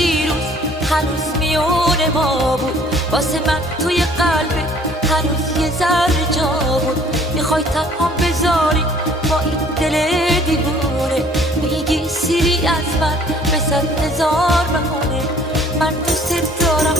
دیروز هنوز میونه ما بود، واسه من توی قلبه هنوز یه ذره جا بود. میخوای تنها بذاری با این دل دیوونه، میگی سیری از من به 100,000 بهونه. من دوست دارم